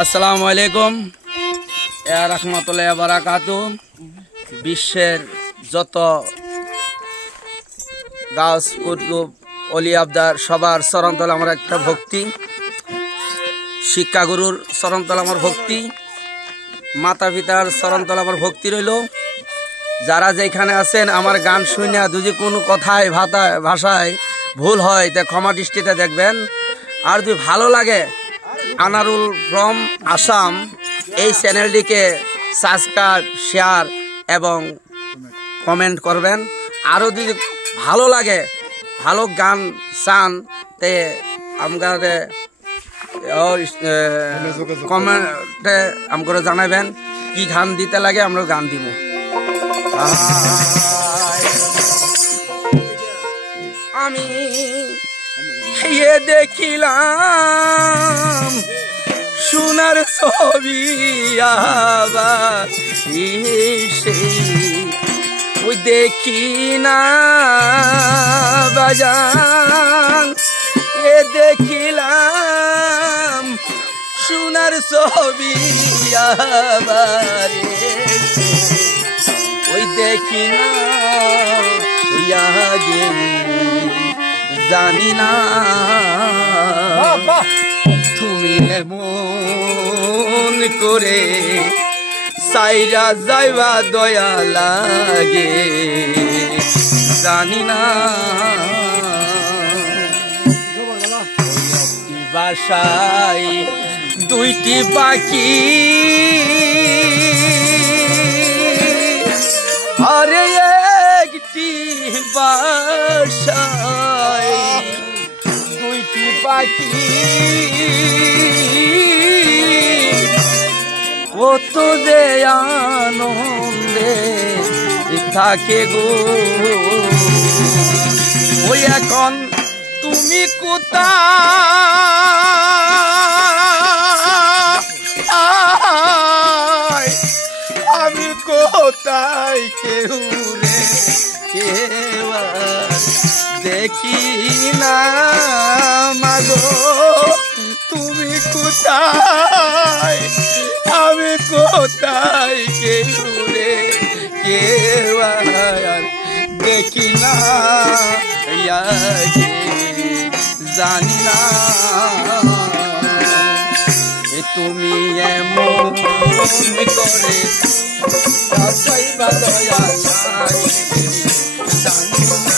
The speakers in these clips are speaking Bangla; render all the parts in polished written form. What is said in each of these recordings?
আসসালামু আলাইকুম রাহমাতুল্লাহি ওয়া বারাকাতুহু। বিশ্বের যত গাছ কুতুব অলি আবদার সবার চরণতল আমার একটা ভক্তি, শিক্ষাগুরুর চরণতল আমার ভক্তি, মাতা পিতার চরণতল আমার ভক্তি রইল। যারা যেখানে আছেন আমার গান শুনে যদি কোনো কথায় ভাষায় ভুল হয় তা ক্ষমা দৃষ্টিতে দেখবেন। আর যদি ভালো লাগে আনারুল ফ্রম আসাম এই চ্যানেলটিকে সাবস্ক্রাইব, শেয়ার এবং কমেন্ট করবেন। আরও যদি ভালো লাগে, ভালো গান চান তে আমাদের কমেন্টে আমাকে জানাবেন কি গান দিতে লাগে, আমরা গান দিব। আমি দেখিলাম সোনার ছবি আবার ওই দেখি না বাজান, দেখিলাম সোনার ছবি আবার ওই দেখি না আগে জানি না তুমি এমন করে সাইরা যাইবা দয়া লাগে জানি না বাসায় দুইটি পাখি আরে একটি বাসায় দুইটি পাখি কত যে আনন্দে থাকে গো। ওই এখন তুমি কোথায়, আমি কোথায় কেউ রে কেউ দেখি না মাগো, তুমি কোথায়, আমি কোথায় কেউ রে কেউ দেখি না জানি না তুমি এমন করে জানি না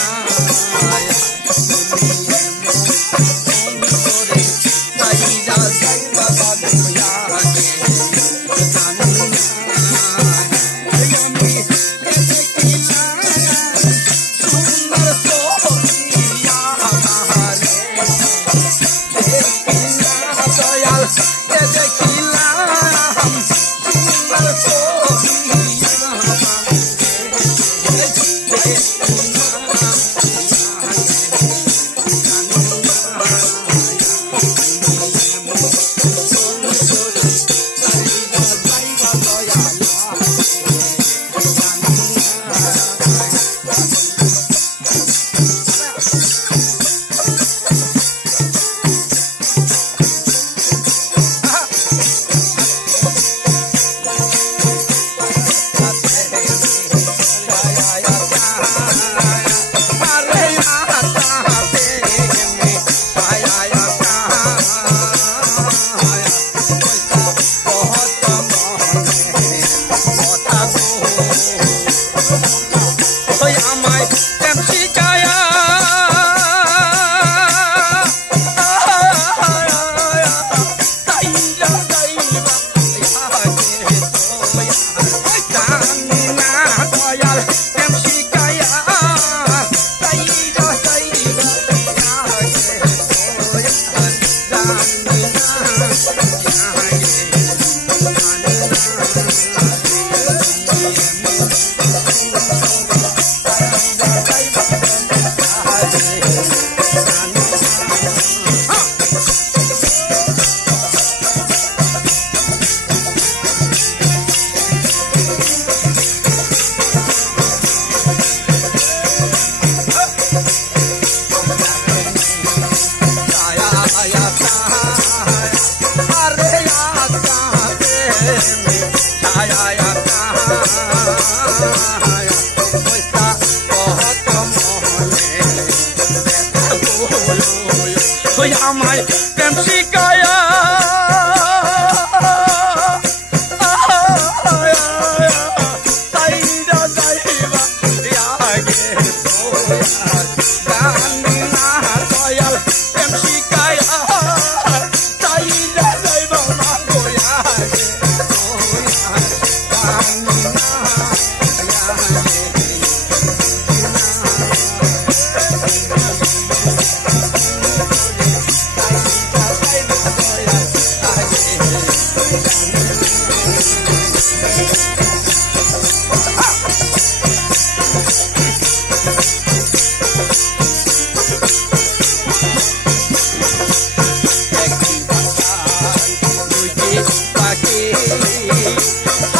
দুইটি পাখি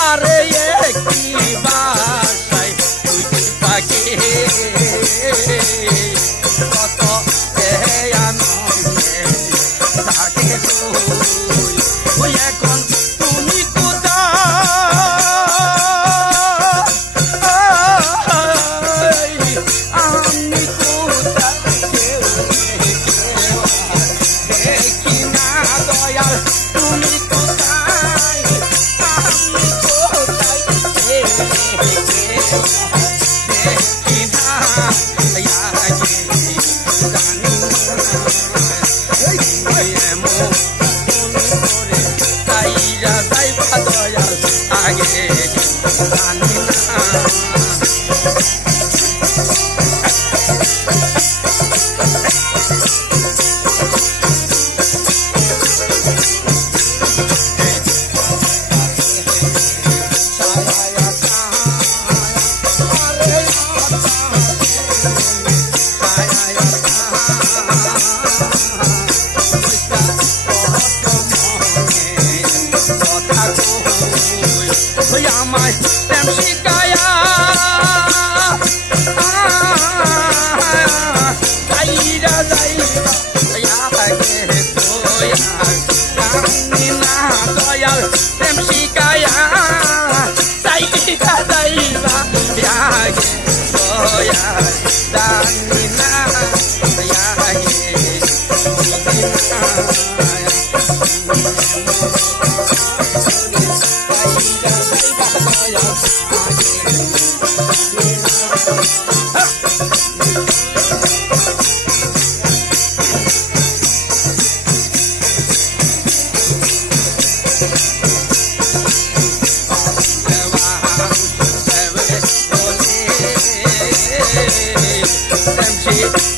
আরে একটি বাসায় দুইটি পাখি কত আনন্দে থাকে ওই এখন তুমি আমায় প্রেম শিখায়া যাইরা যাইবা গে জানি না দয়াল প্রেম শিখায়া যাইরা যাইবা গে জানি না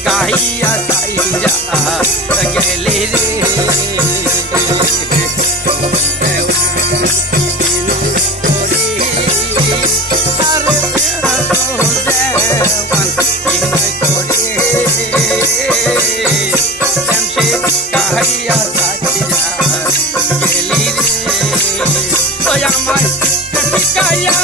কাহিয়া যাইয়া গেলে রে কাহিয়া যাইয়া গেলি রে আমায় শিখাইয়া